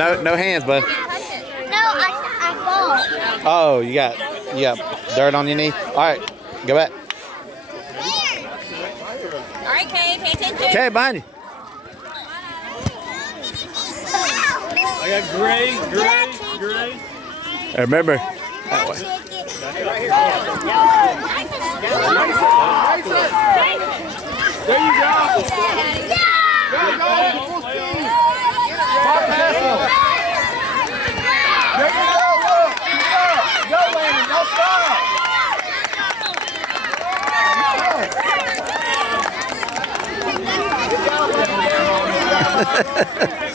No hands, bud. No, I fall. Oh, you got dirt on your knee. All right, go back. All right, Kay, pay attention. Okay, behind you. I got gray. Hey, remember. That way. There you go. Go, go. Bypass him. There you go. Go, Landon. Don't stop. Good job, Landon.